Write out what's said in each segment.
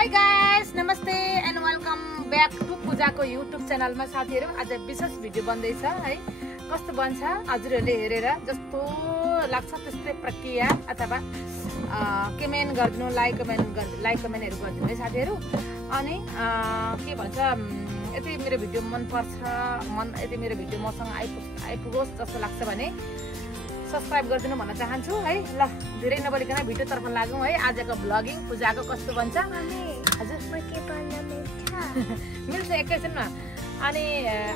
High guys, नमस्ते and welcome back to पूजाको YouTube च्यानलमा। साथीहरू, आज विशेष भिडियो बन्दैछ है। कस्तो बन्छ हजुरहरूले हेरेर जस्तो लाग्छ त्यस्तै प्रक्रिया अथवा कमेन्ट गरिदिनु, लाइक कमेन्टहरू गरिदिनु है साथीहरू। अनि के भन्छ, यदि मेरो भिडियो मनपर्छ, यदि मेरो भिडियो मसँग आइपुगोस् जस्तो लाग्छ भने सब्सक्राइब गरिदिनु भन्न चाहन्छु है। ल धेरै नबोलिकन भिडियोतर्फ लागौँ है। आजको भ्लगिङ पूजाको कस्तो बन्छ हजुर मिल्छ एकैछिनमा। अनि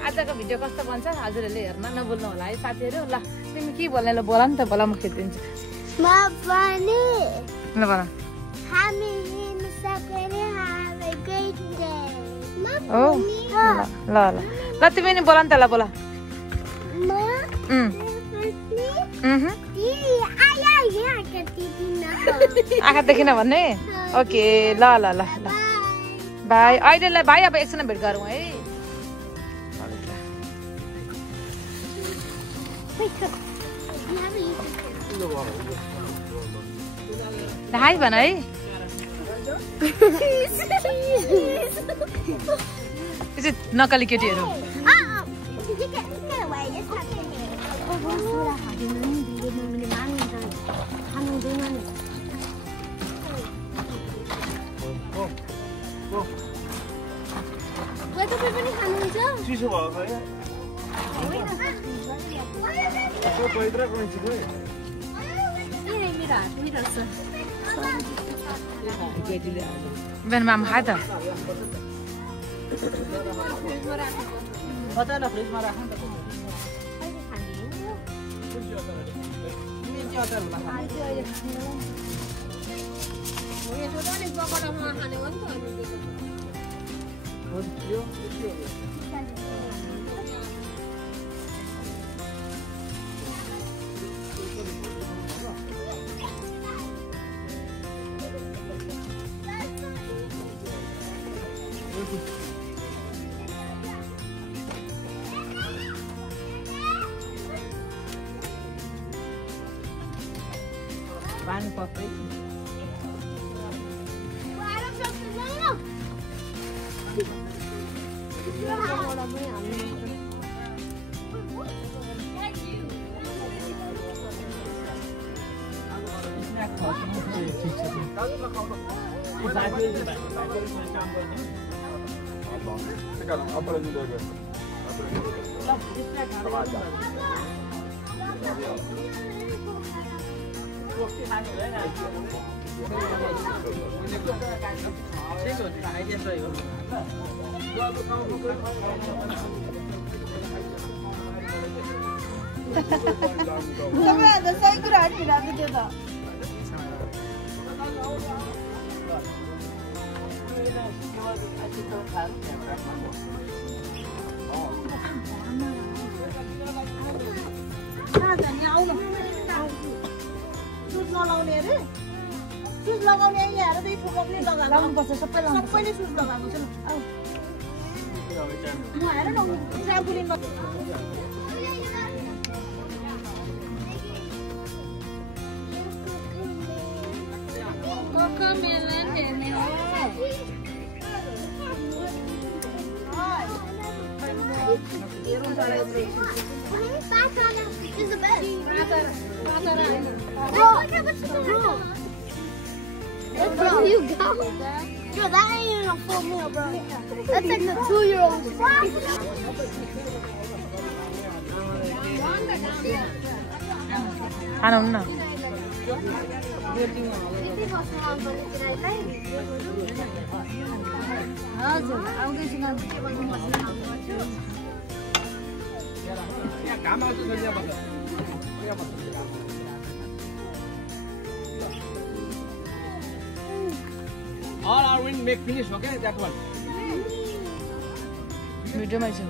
आजको भिडियो कस्तो बन्छ हजुरहरूले हेर्न नभुल्नु होला है साथीहरू। ल तिमी के बोल्ने, ल बोला नि त, बोला म खिचिदिन्छु। ल बोला। ल ल ल तिमी नि बोला नि त, ल बोला। आँखा देखिन भन्ने? ओके ल ल ल ल भाइ। अहिले भाइ अब एकछिन भेट गरौँ है। हाई भन है। नकली केटीहरू चिसो भएको बिहान मामा खायो त। पानी पक्कै सही कुरा त्यो त। लगाउने अरे सुज लगाउने यहाँ हेर पनि लगाउनुपर्छ। सबैले सुज लगाएको छ। म हेर न ट्राम्पोलिन Bro, you go. Yo, that ain't even a full meal, bro. That's like the 2-year-old. I don't know. All our wind make finish, okay? That one. Video mai छु।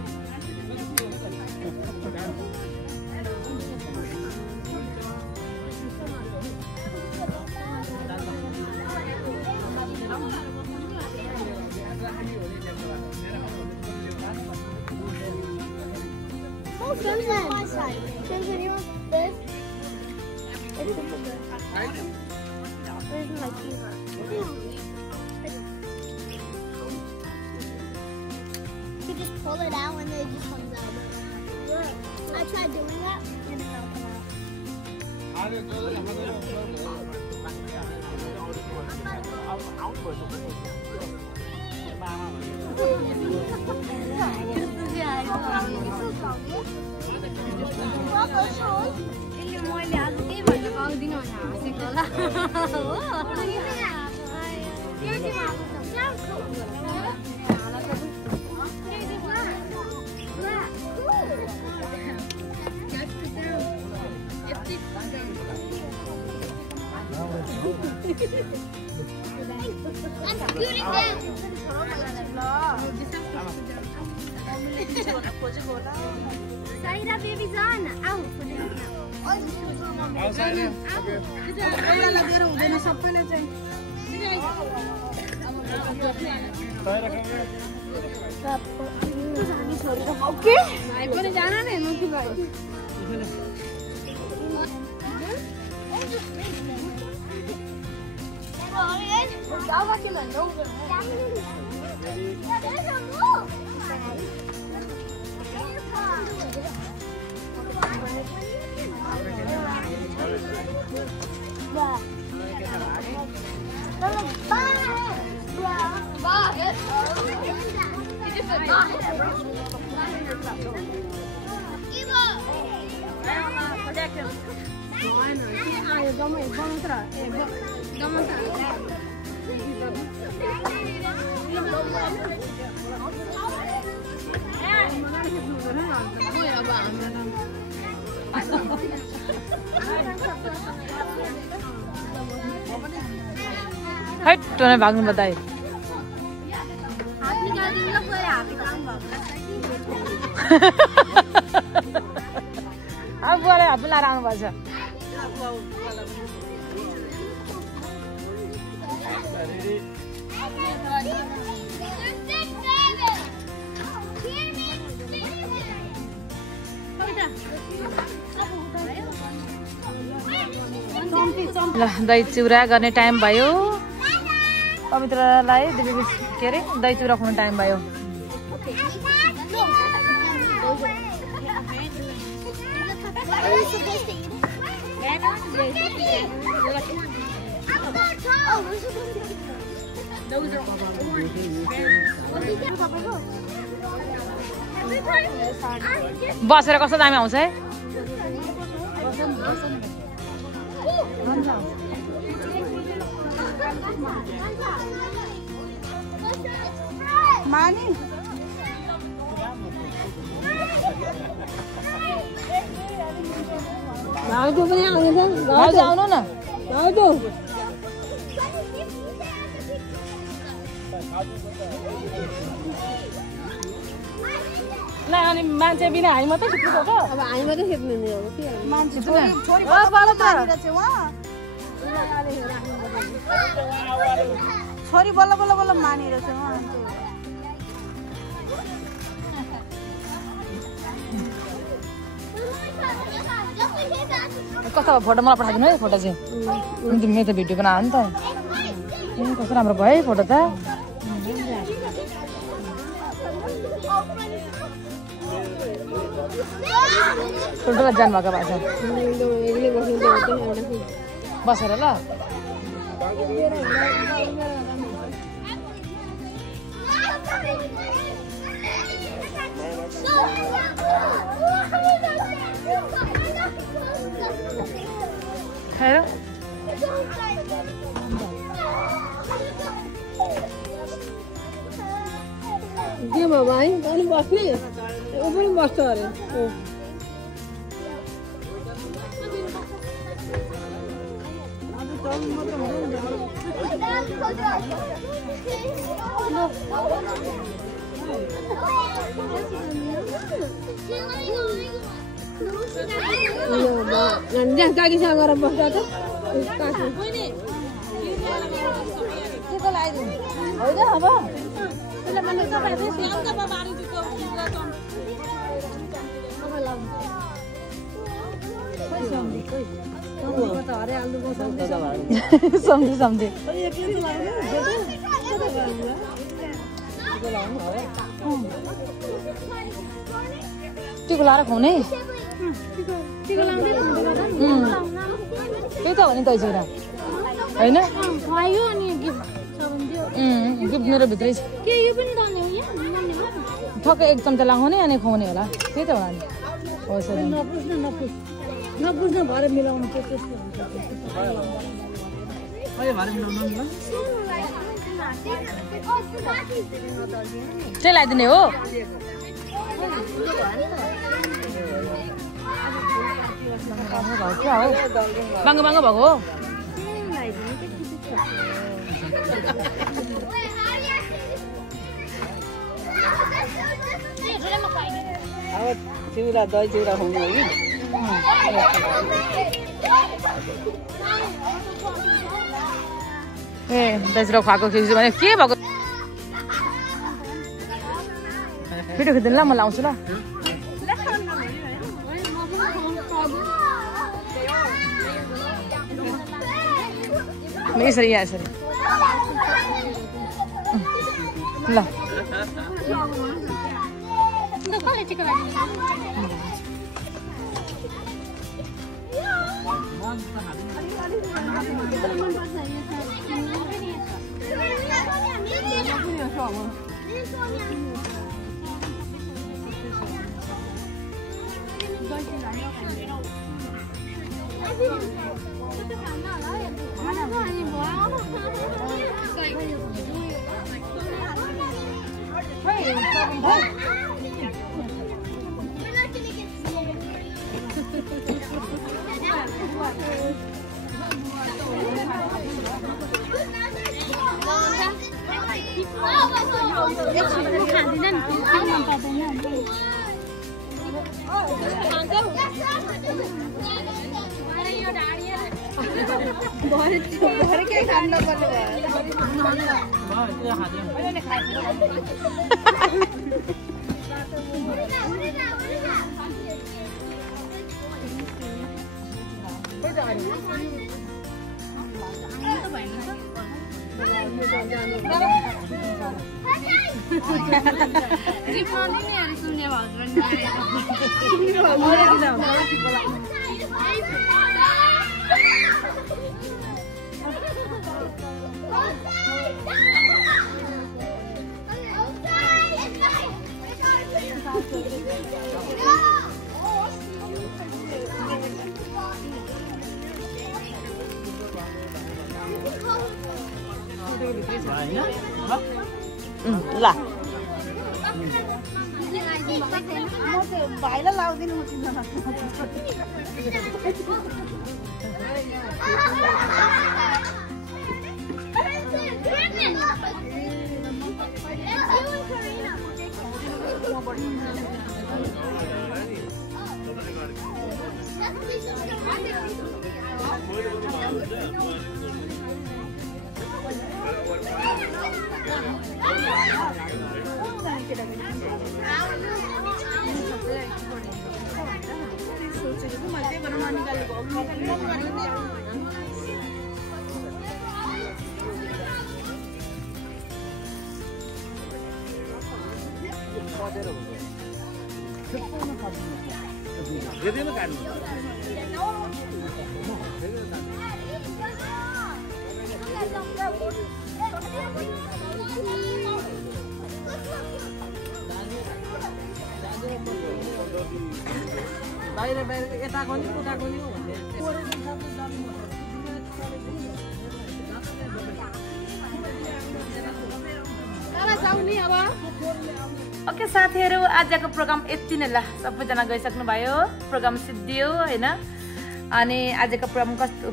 Crimson, you want this? It's super good. Where's my keyboard? pull it out and it just comes out. I tried doing that and it don't come out. मैले आज के भन्नु पाउँदिनँ भने हाँसेको होला I'm scooting down. Saira, baby's on. Out. Okay. हट तँने भाग्नु बताए अब बुवाले हात लाएर आउनुभएको छ ल दही चिउरा गर्ने टाइम भयो पवित्रलाई के अरे दही चिउरा खुवाउने टाइम भयो बसेर कस्तो दामी आउँछ है मानी आउनु न ल अनि मान्छे बिना हामी मात्रै खिच्नु त अब हामी मात्रै खिच्नु नि अब के मान्छे छोरी छोरी बल्ल बल्ल बल्ल मानेर चाहिँ उहाँ कस्तो फोटो मलाई पठाइदिनु है फोटो चाहिँ मेरो त भिडियो बनायो नि त कस्तो राम्रो भयो है फोटो त ठुल्ठुलो जानुभएको भएको छ बसेर ल खाएर के बाबा है अनि बस्ने ऊ पनि बस्छ अरे काकीसँग गएर बस्छ त होइन अब सम्झे सम्झे टिको लाएर खुवाउने त्यही त हो नि दाइ छोरा होइन गिफ्ट मेरो भित्रै छ ठक्कै एक चम्चा लगाउने अनि खुवाउने होला त्यही त होला नि हो सर नबुझ्नु भएर मिलाउनु चाहिँ त्यही लगाइदिने हो क्या हो बाङ्गो बाङ्गो भएको हो अब चिउरा दही चिउरा खुवाउनु हो ए दाजुरा खुवाएको खिच्छु भने के भएको भिडियो खिच्दैन ल म लाउँछु ल यसरी यहाँ यसरी ल ल भाइलाई लाउँदिनु बाहिर बाहिर यताको नि उताको नि ओके साथीहरू आजको प्रोग्राम यति नै ल सबैजना गइसक्नु भयो प्रोग्राम सिद्धियो हैन अनि आजको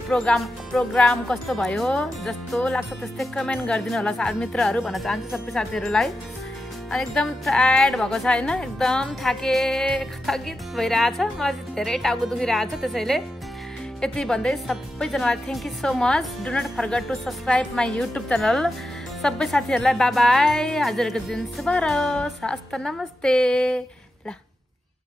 प्रोग्राम कस्तो भयो जस्तो लाग्छ त्यस्तै कमेन्ट गरिदिनु होला साथी मित्रहरू भन्न चाहन्छु सबै साथीहरूलाई एकदम टायर्ड भएको छ हैन एकदम थकित भइरहेछ मलाई चाहिँ धेरै टाउको दुखिरहेछ त्यसैले यति भन्दै सबैजनालाई thank you so much do not forget to subscribe my YouTube channel सबै साथीहरूलाई बाई बाई हजुरहरूको दिन शुभ रहोस् हस्त नमस्ते।